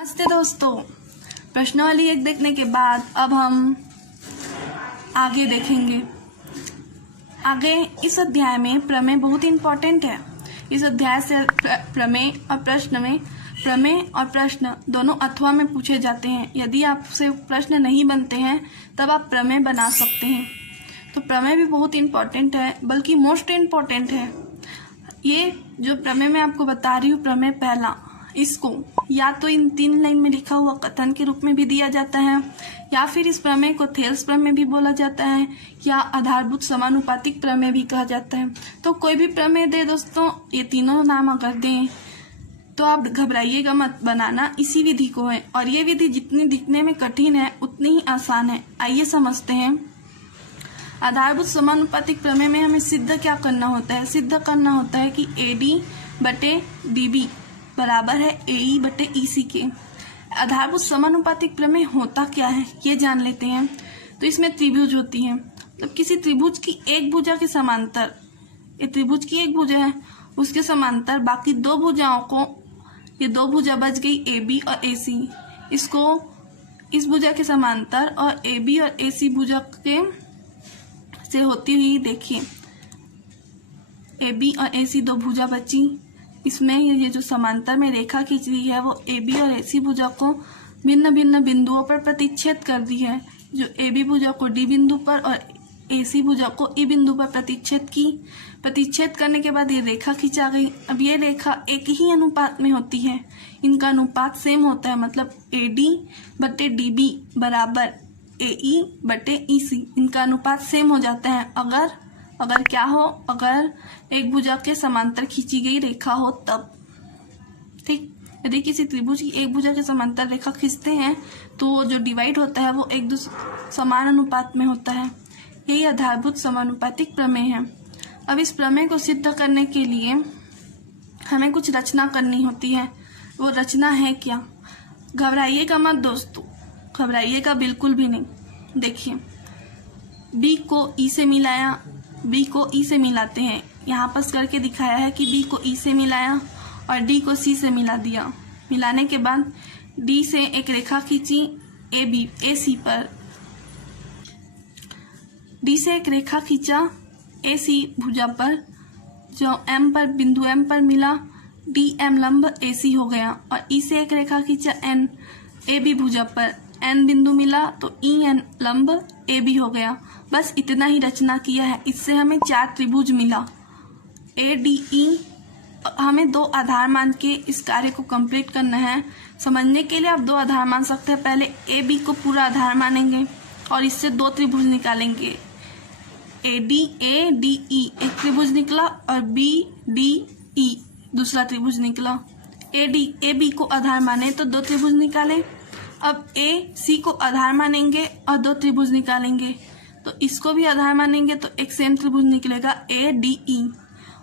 नमस्ते दोस्तों, प्रश्नावली 1 देखने के बाद अब हम आगे देखेंगे। आगे इस अध्याय में प्रमेय बहुत इम्पोर्टेंट है। इस अध्याय से प्रमेय और प्रश्न दोनों अथवा में पूछे जाते हैं। यदि आपसे प्रश्न नहीं बनते हैं तब आप प्रमेय बना सकते हैं। तो प्रमेय भी बहुत इम्पोर्टेंट है, बल्कि मोस्ट इम्पोर्टेंट है। ये जो प्रमेय मैं आपको बता रही हूँ, प्रमेय पहला, इसको या तो इन 3 लाइन में लिखा हुआ कथन के रूप में भी दिया जाता है, या फिर इस प्रमेय को थेल्स प्रमेय भी बोला जाता है, या आधारभूत समानुपातिक प्रमेय भी कहा जाता है। तो कोई भी प्रमेय दे दोस्तों, ये तीनों नाम अगर दें तो आप घबराइएगा मत, बनाना इसी विधि को है। और ये विधि जितनी दिखने में कठिन है उतनी ही आसान है। आइए समझते हैं। आधारभूत समानुपातिक प्रमेय में हमें सिद्ध क्या करना होता है? सिद्ध करना होता है कि AD/DB बराबर है AE बटे EC के। आधारभूत समानुपातिक प्रमेय होता क्या है ये जान लेते हैं। तो इसमें त्रिभुज होती है, मतलब किसी त्रिभुज की एक भुजा के समांतर, ये त्रिभुज की एक भुजा है, उसके समांतर बाकी 2 भुजाओं को, ये 2 भुजा बच गई AB और AC, इसको इस भुजा के समांतर और AB और AC भुजा के से होती हुई देखिए, AB और AC 2 भुजा बची। इसमें ये जो समांतर में रेखा खींच रही है वो AB और AC भुजा को भिन्न भिन्न बिंदुओं पर प्रतिच्छेद कर दी है। जो AB भुजा को D बिंदु पर और AC भुजा को E बिंदु पर प्रतिच्छेद की। प्रतिच्छेद करने के बाद ये रेखा खींचा गई। अब ये रेखा एक ही अनुपात में होती है, इनका अनुपात सेम होता है, मतलब AD/DB बराबर AE बटे EC, इनका अनुपात सेम हो जाता है। अगर क्या हो, अगर एक भुजा के समांतर खींची गई रेखा हो तब। ठीक, यदि किसी त्रिभुज की एक भुजा के समांतर रेखा खींचते हैं तो जो डिवाइड होता है वो एक दूसरे समान अनुपात में होता है। यही आधारभूत समानुपातिक प्रमेय है। अब इस प्रमेय को सिद्ध करने के लिए हमें कुछ रचना करनी होती है। वो रचना है क्या? घबराइएगा मत दोस्तों, घबराइएगा बिल्कुल भी नहीं। देखिए, B को E से मिलाया, B को E से मिलाते हैं, यहाँ पर करके दिखाया है कि B को E से मिलाया और D को C से मिला दिया। मिलाने के बाद D से एक रेखा खींची AC पर, D से एक रेखा खींचा AC भुजा पर, जो M पर, बिंदु M पर मिला, DM लंब AC हो गया। और E से एक रेखा खींचा N AB भुजा पर, N बिंदु मिला तो EN लंब AB हो गया। बस इतना ही रचना किया है। इससे हमें 4 त्रिभुज मिला। ADE हमें 2 आधार मान के इस कार्य को कंप्लीट करना है। समझने के लिए आप 2 आधार मान सकते हैं। पहले AB को पूरा आधार मानेंगे और इससे 2 त्रिभुज निकालेंगे। ADE एक त्रिभुज निकला और BDE दूसरा त्रिभुज निकला। AB को आधार माने तो 2 त्रिभुज निकाले। अब AC को आधार मानेंगे और 2 त्रिभुज निकालेंगे। तो इसको भी आधार मानेंगे तो एक सेम त्रिभुज निकलेगा ADE,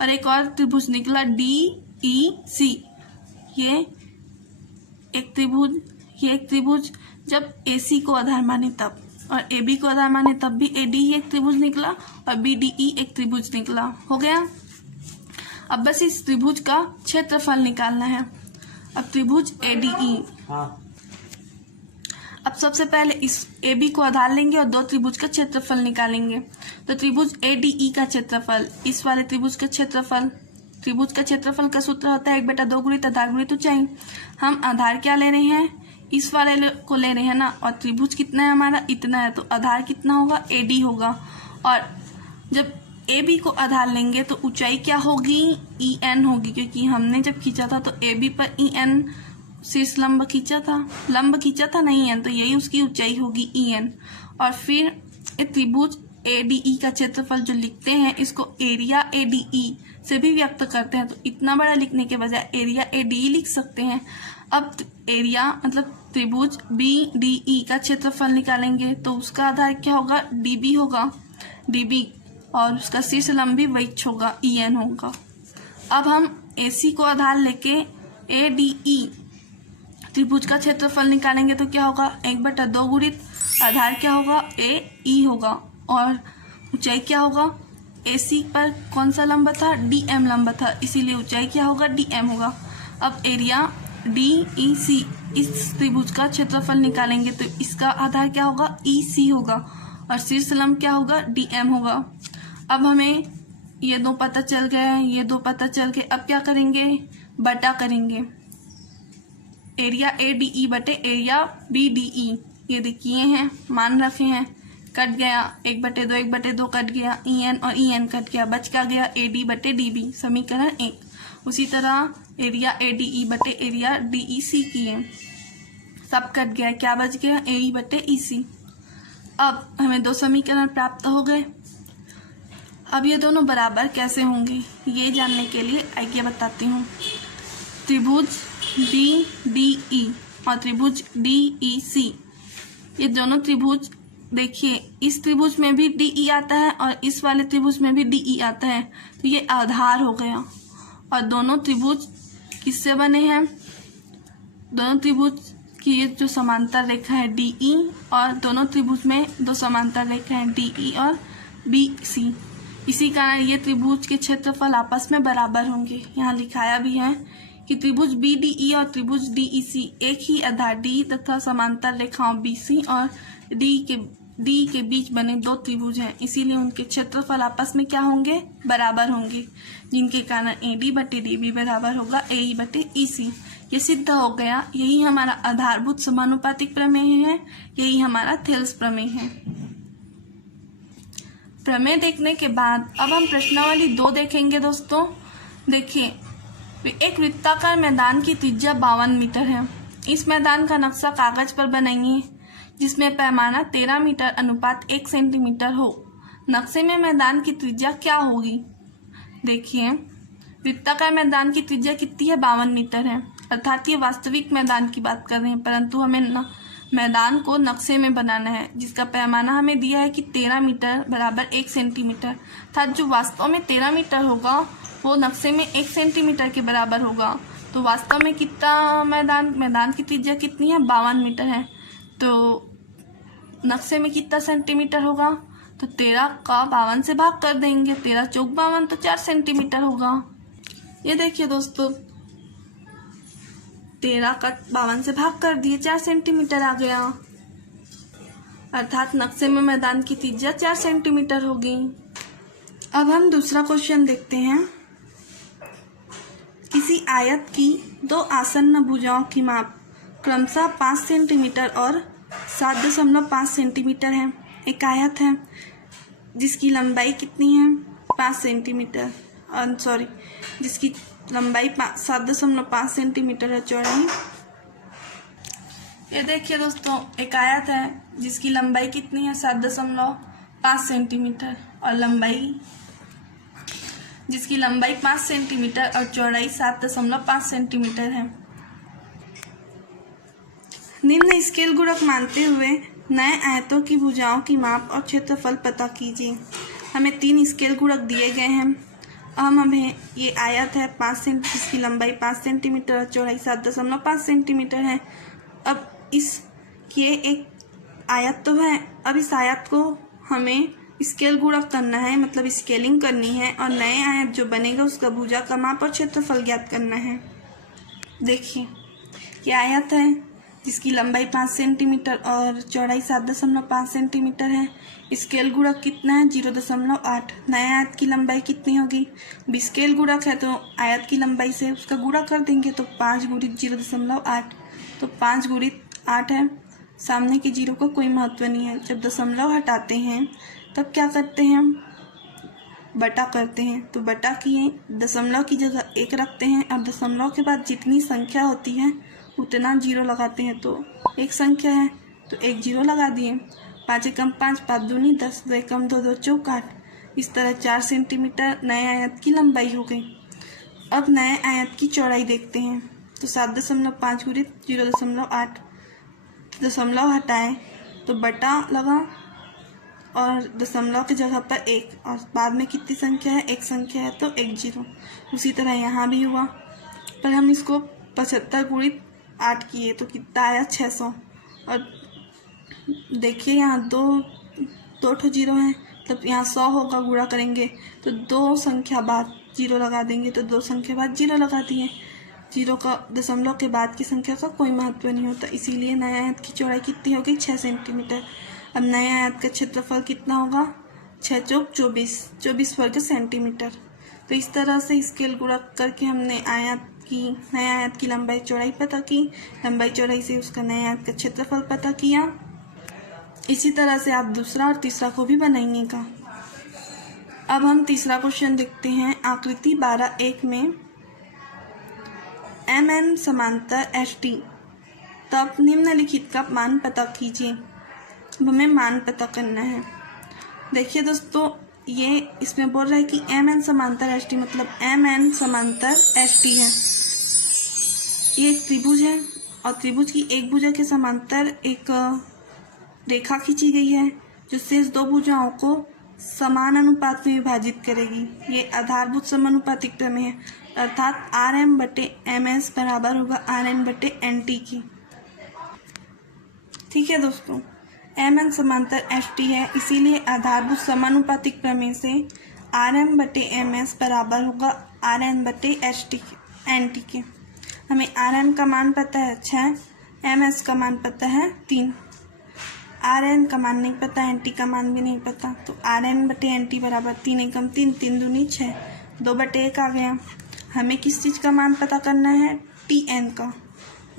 और एक और त्रिभुज निकला DEC। ये एक त्रिभुज जब AC को आधार माने तब, और AB को आधार माने तब भी ADE एक त्रिभुज निकला और BDE एक त्रिभुज निकला। हो गया। अब बस इस त्रिभुज का क्षेत्रफल निकालना है। अब त्रिभुज ADE, अब सबसे पहले इस AB को आधार लेंगे और 2 त्रिभुज का क्षेत्रफल निकालेंगे। तो त्रिभुज ADE का क्षेत्रफल, इस वाले त्रिभुज का क्षेत्रफल, त्रिभुज का क्षेत्रफल का सूत्र होता है 1/2 गुणित आधार गुणित ऊंचाई। हम आधार क्या ले रहे हैं? इस वाले को ले रहे हैं ना, और त्रिभुज कितना है हमारा? इतना है, तो आधार कितना होगा? AD होगा। और जब AB को आधार लेंगे तो ऊंचाई क्या होगी? EN होगी, क्योंकि हमने जब खींचा था तो AB पर EN शीर्ष लंब खींचा था नहीं है, तो यही उसकी ऊंचाई होगी EN। और फिर त्रिभुज ADE का क्षेत्रफल जो लिखते हैं, इसको एरिया ADE से भी व्यक्त करते हैं। तो इतना बड़ा लिखने के बजाय एरिया ADE लिख सकते हैं। अब एरिया मतलब त्रिभुज BDE का क्षेत्रफल निकालेंगे तो उसका आधार क्या होगा? DB होगा, DB, और उसका शीर्ष लंब भी वही होगा, EN होगा। अब हम AC को आधार लेके ADE त्रिभुज का क्षेत्रफल निकालेंगे तो क्या होगा? 1/2 गुणित आधार क्या होगा? AE होगा, और ऊंचाई क्या होगा? AC पर कौन सा लंब था? DM लंब था, इसीलिए ऊंचाई क्या होगा? DM होगा। अब एरिया DEC, इस त्रिभुज का क्षेत्रफल निकालेंगे तो इसका आधार क्या होगा, EC होगा और शीर्ष लंब क्या होगा, DM होगा। अब हमें ये दो पता चल गए हैं, ये दो पता चल गए। अब क्या करेंगे, बटा करेंगे। एरिया ADE बटे एरिया BDE, ये देखिए हैं, मान रखे हैं, कट गया 1/2, 1/2 कट गया, EN और EN कट गया, बच क्या गया AD बटे DB, समीकरण 1। उसी तरह एरिया ADE बटे एरिया DEC किए, सब कट गया, क्या बच गया AE बटे EC। अब हमें दो समीकरण प्राप्त हो गए। अब ये दोनों बराबर कैसे होंगे, ये जानने के लिए आइए बताती हूँ। त्रिभुज BDE और त्रिभुज DEC, ये दोनों त्रिभुज देखिए, इस त्रिभुज में भी DE आता है और इस वाले त्रिभुज में भी DE आता है, तो ये आधार हो गया। और दोनों त्रिभुज किससे बने हैं, दोनों त्रिभुज की ये जो समांतर रेखा है DE, और दोनों त्रिभुज में दो समांतर रेखा है DE और BC। इसी कारण ये त्रिभुज के क्षेत्रफल आपस में बराबर होंगे। यहाँ लिखाया भी है कि त्रिभुज BDE और त्रिभुज DEC एक ही आधार D तथा समांतर रेखाओं BC और D के बीच बने दो त्रिभुज हैं, इसीलिए उनके क्षेत्रफल आपस में क्या होंगे, बराबर होंगे, जिनके कारण AD बटे DB बराबर होगा AE बटे EC। ये सिद्ध हो गया। यही हमारा आधारभूत समानुपातिक प्रमेय है, यही हमारा थेल्स प्रमेय है। प्रमेय देखने के बाद अब हम प्रश्नावली 2 देखेंगे दोस्तों। देखिए, एक वृत्ताकार मैदान की त्रिज्या 52 मीटर है। इस मैदान का नक्शा कागज पर बनाइए जिसमें पैमाना 13 मीटर अनुपात 1 सेंटीमीटर हो। नक्शे में मैदान की त्रिज्या क्या होगी। देखिए, वृत्ताकार मैदान की त्रिज्या कितनी है, 52 मीटर है, अर्थात ये वास्तविक मैदान की बात कर रहे हैं, परंतु हमें मैदान को नक्शे में बनाना है जिसका पैमाना हमें दिया है कि 13 मीटर बराबर 1 सेंटीमीटर, अर्थात जो वास्तव में 13 मीटर होगा वो नक्शे में 1 सेंटीमीटर के बराबर होगा। तो वास्तव में कितना मैदान की त्रिज्या कितनी है, 52 मीटर है, तो नक्शे में कितना सेंटीमीटर होगा, तो 13 का 52 से भाग कर देंगे, 13 चौक 52 तो 4 सेंटीमीटर होगा। ये देखिए दोस्तों, 13 का 52 से भाग कर दिए, 4 सेंटीमीटर आ गया, अर्थात नक्शे में मैदान की त्रिज्या 4 सेंटीमीटर होगी। अब हम दूसरा क्वेश्चन देखते हैं। किसी आयत की दो आसन्न भुजाओं की माप क्रमशः 5 सेंटीमीटर और 7.5 सेंटीमीटर है। एक आयत है जिसकी लंबाई कितनी है, 5 सेंटीमीटर, जिसकी लंबाई 7.5 सेंटीमीटर है, चौड़ाई। ये देखिए दोस्तों, एक आयत है जिसकी लंबाई कितनी है, 7.5 सेंटीमीटर, और जिसकी लंबाई 5 सेंटीमीटर और चौड़ाई 7.5 सेंटीमीटर है। निम्न स्केल गुणक मानते हुए नए आयतों की भुजाओं की माप और क्षेत्रफल पता कीजिए। हमें 3 स्केल गुणक दिए गए हैं। हमें ये आयत है 5 सेंटीमीटर, इसकी लंबाई 5 सेंटीमीटर और चौड़ाई 7.5 सेंटीमीटर है। अब ये एक आयत तो है, अब इस आयत को हमें स्केल गुणक करना है, मतलब स्केलिंग करनी है, और नए आयत जो बनेगा उसका भुजा का माप और क्षेत्रफल ज्ञात करना है। देखिए, ये आयत है जिसकी लंबाई 5 सेंटीमीटर और चौड़ाई 7.5 सेंटीमीटर है। स्केल गुणक कितना है, 0.8। नए आयत की लंबाई कितनी होगी, स्केल गुणक है तो आयत की लंबाई से उसका गुणा कर देंगे, तो 5 गुणित 0.8, तो 5 गुणित 8 है। सामने के 0 का कोई महत्व नहीं है। जब दशमलव हटाते हैं तब क्या करते हैं, बटा करते हैं, तो बटा किए, दशमलव की जगह 1 रखते हैं और दशमलव के बाद जितनी संख्या होती है उतना 0 लगाते हैं, तो एक संख्या है तो 1 0 लगा दिए। 5 एकम 5, 5 दूनी 10, 2 एकम 2, 2 चौक 8। इस तरह 4 सेंटीमीटर नए आयत की लंबाई हो गई। अब नए आयत की चौड़ाई देखते हैं, तो 7.5 गुणित 0.8, दशमलव हटाए तो बटा लगा और दशमलव की जगह पर 1, और बाद में कितनी संख्या है, एक संख्या है तो 1 0। उसी तरह यहाँ भी हुआ, पर हम इसको 75 गुणित 8 किए तो कितना आया, 600। और देखिए यहाँ दो ठो 0 हैं, तब यहाँ 100 होगा, गुणा करेंगे तो 2 संख्या बाद 0 लगा देंगे, तो 2 संख्या बाद 0 लगा दिए। जीरो का दशमलव के बाद की संख्या का कोई महत्व नहीं होता, इसीलिए नए आयत की चौड़ाई कितनी हो गई 6 सेंटीमीटर। अब नए आयत का क्षेत्रफल कितना होगा 6 चौक 24 वर्ग सेंटीमीटर। तो इस तरह से स्केल गुणक करके हमने नए आयत की लंबाई चौड़ाई पता की, लंबाई चौड़ाई से उसका नए आयत का क्षेत्रफल पता किया। इसी तरह से आप दूसरा और तीसरा को भी बनाइएगा। अब हम तीसरा क्वेश्चन देखते हैं। आकृति 12.1 में MN समांतर HT, तब निम्नलिखित का मान पता कीजिए। अब हमें मान पता करना है। देखिए दोस्तों, ये इसमें बोल रहा है कि MN समांतर HT, मतलब MN समांतर HT है। ये एक त्रिभुज है और त्रिभुज की एक भुजा के समांतर एक रेखा खींची गई है जो शेष दो भुजाओं को समान अनुपात में विभाजित करेगी। ये आधारभूत समानुपातिक प्रमेय है, अर्थात RM/MS बराबर होगा RN/NT की। ठीक है दोस्तों, MN समांतर HT है, इसीलिए आधारभूत समानुपातिक प्रमेय से RM/MS बराबर होगा RN/NT के। हमें RN का मान पता है 6, MS का मान पता है 3। RN का मान नहीं पता, NT का मान भी नहीं पता, तो RN/NT बराबर 3 एकम 3, 3 दूनी 6, 2/1 आ गया। हमें किस चीज़ का मान पता करना है TN का।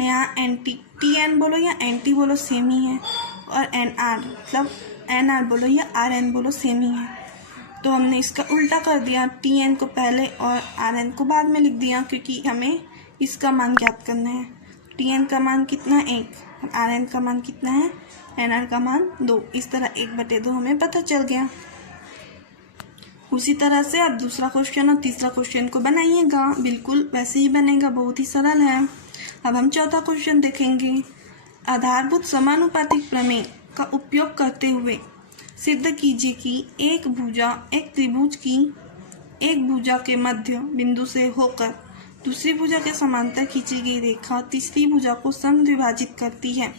यहाँ NT, TN बोलो या NT बोलो सेम ही है, और NR मतलब NR बोलो या RN बोलो सेम ही है। तो हमने इसका उल्टा कर दिया, TN को पहले और RN को बाद में लिख दिया, क्योंकि हमें इसका मान ज्ञात करना है। TN का मान कितना 1, RN का मान कितना है, NR का मान 2। इस तरह 1/2 हमें पता चल गया। उसी तरह से आप दूसरा क्वेश्चन और तीसरा क्वेश्चन को बनाइएगा, बिल्कुल वैसे ही बनेगा, बहुत ही सरल है। अब हम चौथा क्वेश्चन देखेंगे। आधारभूत समानुपातिक प्रमेय का उपयोग करते हुए सिद्ध कीजिए कि एक त्रिभुज की एक भुजा के मध्य बिंदु से होकर दूसरी भुजा के समांतर खींची गई रेखा तीसरी भुजा को समद्विभाजित करती है।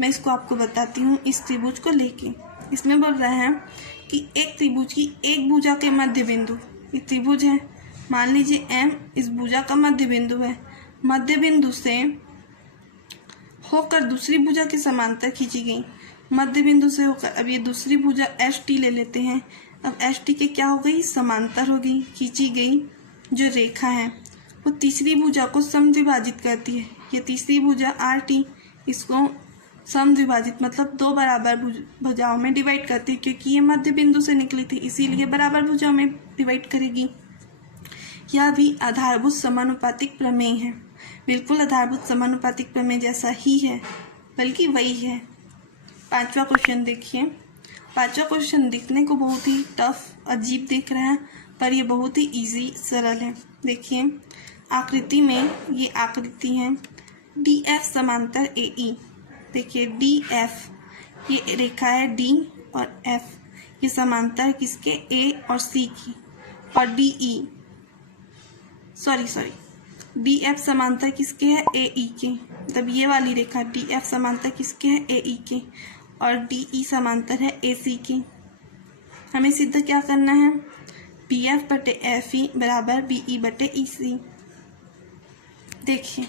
मैं इसको आपको बताती हूँ इस त्रिभुज को लेके। इसमें बोल रहा है कि एक त्रिभुज की एक भुजा के मध्य बिंदु, ये त्रिभुज है, मान लीजिए M इस भुजा का मध्य बिंदु है, मध्य बिंदु से होकर दूसरी भुजा के समांतर खींची गई, मध्य बिंदु से होकर। अब ये दूसरी भुजा HT ले लेते हैं। अब HT के क्या हो गई, समांतर हो गई, खींची गई जो रेखा है वो तीसरी भुजा को समद्विभाजित करती है। ये तीसरी भुजा RT इसको समद्विभाजित मतलब दो बराबर भुजाओं में डिवाइड करती है, क्योंकि ये मध्य बिंदु से निकली थी, इसीलिए बराबर भुजाओं में डिवाइड करेगी। यह भी आधारभूत समानुपातिक प्रमेय है, बिल्कुल आधारभूत समानुपातिक प्रमेय जैसा ही है, बल्कि वही है। पांचवा क्वेश्चन देखिए। पांचवा क्वेश्चन दिखने को बहुत ही टफ अजीब दिख रहा है, पर ये बहुत ही इजी सरल है। देखिए आकृति में, ये आकृति है DF समांतर AE। देखिए DF ये रेखा है D और F, ये समांतर किसके, A और C की। और DF समांतर किसके है, AE के। मतलब ये वाली रेखा DF समांतर किसके है, AE के, और DE समांतर है AC के। हमें सिद्ध क्या करना है, BF/FE बराबर BE/EC। देखिए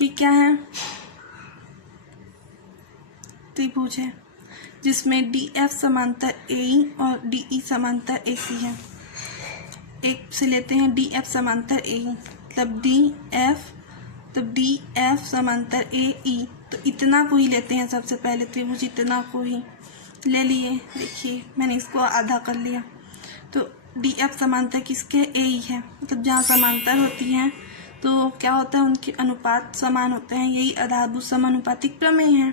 ये क्या है, त्रिभुज है जिसमें DF समांतर AE और DE समांतर AC है। एक से लेते हैं DF समांतर AE, मतलब DF समांतर AE, तो इतना को ही लेते हैं सबसे पहले, त्रिभुज इतना को ही ले लिए। देखिए मैंने इसको आधा कर लिया। तो DF समांतर किसके, AE है, मतलब जहाँ समांतर होती हैं तो क्या होता है, उनके अनुपात समान होते हैं, यही आधारभूत समानुपातिक प्रमेय है।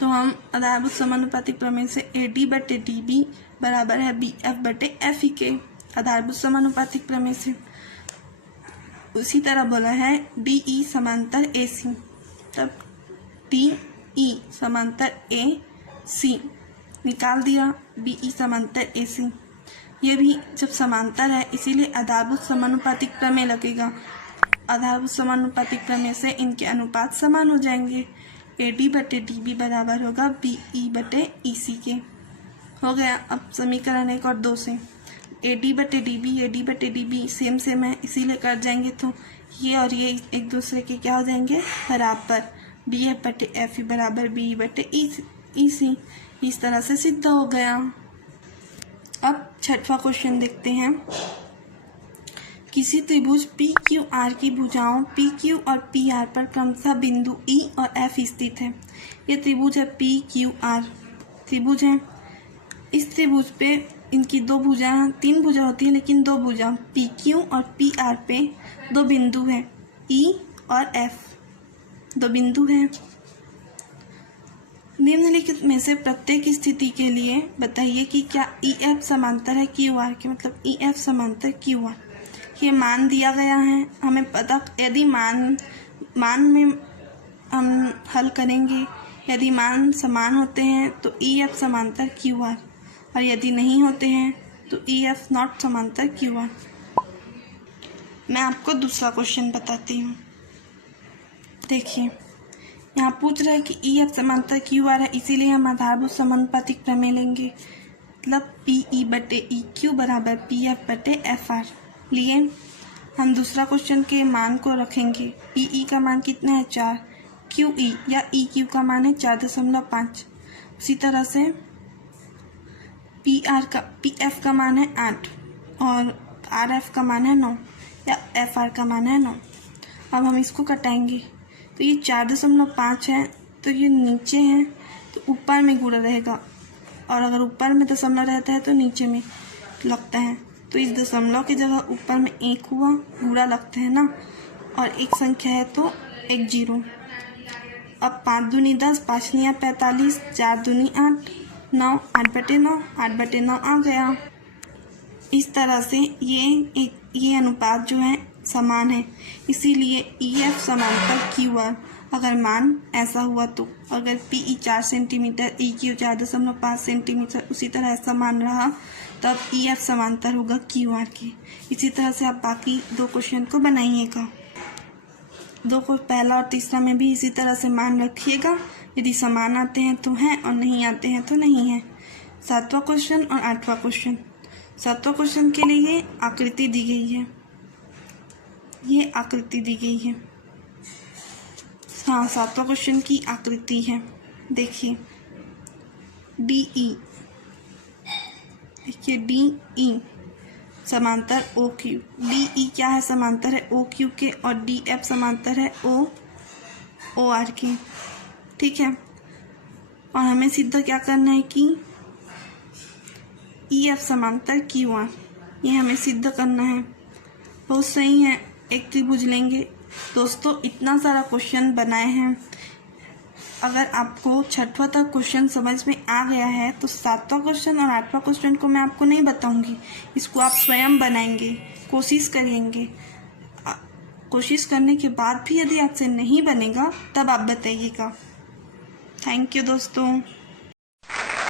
तो हम आधारभूत समानुपातिक प्रमेय से AD/DB बराबर है BF/FE के आधारभूत समानुपातिक प्रमेय से। उसी तरह बोला है DE समांतर AC, तब DE समांतर AC निकाल दिया, BE समांतर AC। ये भी जब समांतर है इसीलिए आधारभूत समानुपातिक प्रमेय लगेगा। आधारभूत समानुपातिक प्रमेय से इनके अनुपात समान हो जाएंगे। AD/DB बराबर होगा BE/EC के। हो गया। अब समीकरण 1 और 2 से AD/DB सेम है, इसीलिए कट जाएंगे, तो ये और ये एक दूसरे के क्या हो जाएंगे, बराबर। डी एफ बटे एफ ई बराबर बी बटे ई सी। इस तरह से सिद्ध हो गया। अब छठवां क्वेश्चन देखते हैं। किसी त्रिभुज पी क्यू आर की भुजाओं पी क्यू और पी आर पर क्रमशः बिंदु ई और एफ स्थित है। ये त्रिभुज है पी क्यू आर त्रिभुज है। इस त्रिभुज पे इनकी दो भुजा, 3 भुजा होती है लेकिन 2 भुजा पी क्यू और पी आर पे 2 बिंदु है ई और एफ, 2 बिंदु हैं। निम्नलिखित में से प्रत्येक स्थिति के लिए बताइए कि क्या ई एफ समांतर है क्यू आर के, मतलब ई एफ समांतर क्यू आर। ये मान दिया गया है, हमें पता, यदि मान में हम हल करेंगे, यदि मान समान होते हैं तो ई एफ समांतर क्यू आर, और यदि नहीं होते हैं तो ई एफ नॉट समांतर क्यू आर। मैं आपको दूसरा क्वेश्चन बताती हूँ। देखिए, यहाँ पूछ रहा है कि ई एफ समांतर क्यू आर है, इसीलिए हम आधारभूत समानुपातिक प्रमेय लेंगे। मतलब पी ई बटे ई क्यू बराबर पी एफ बटे एफ आर लिए हम दूसरा क्वेश्चन के मान को रखेंगे। पी ई का मान कितना है 4, क्यू ई या ई क्यू का मान है 4.5। उसी तरह से पी एफ का मान है 8 और आर एफ का मान है 9 या एफ आर का मान है 9। अब हम इसको कटाएंगे तो ये 4.5 है, तो ये नीचे है तो ऊपर में गुणा रहेगा, और अगर ऊपर में दशमलव रहता है तो नीचे में लगता है। तो इस दशमलव की जगह ऊपर में 1 हुआ, गुणा लगता है ना, और एक संख्या है तो 1 0। अब 5 दूनी 10, 5 निया 45, 4 दूनी 8, 9 8 बटे 9, 8 बटे 9 आ गया। इस तरह से ये अनुपात जो है समान है, इसीलिए ई एफ समांतर क्यू आर। अगर मान ऐसा हुआ तो अगर P E 4 centimetre, E Q 4.5 centimetre, उसी तरह ऐसा मान रहा तब ई एफ समांतर होगा क्यू आर के। इसी तरह से आप बाकी 2 क्वेश्चन को बनाइएगा। 2 को पहला और तीसरा में भी इसी तरह से मान रखिएगा। यदि समान आते हैं तो हैं और नहीं आते हैं तो नहीं है। 7वां क्वेश्चन और 8वां क्वेश्चन। 7वां क्वेश्चन के लिए आकृति दी गई है, ये आकृति दी गई है। हाँ, 7वां क्वेश्चन की आकृति है। देखिए डी ई समांतर ओ क्यू। डी ई क्या है, समांतर है ओ क्यू के, और डी एफ समांतर है ओ आर के। ठीक है, और हमें सिद्ध क्या करना है कि ई एफ समांतर क्यू आर, ये हमें सिद्ध करना है। बहुत सही है, एक त्रिभुज लेंगे। दोस्तों, इतना सारा क्वेश्चन बनाए हैं। अगर आपको 6वां तक क्वेश्चन समझ में आ गया है तो 7वां क्वेश्चन और 8वां क्वेश्चन को मैं आपको नहीं बताऊंगी, इसको आप स्वयं बनाएंगे, कोशिश करेंगे। कोशिश करने के बाद भी यदि आपसे नहीं बनेगा तब आप बताइएगा। थैंक यू दोस्तों।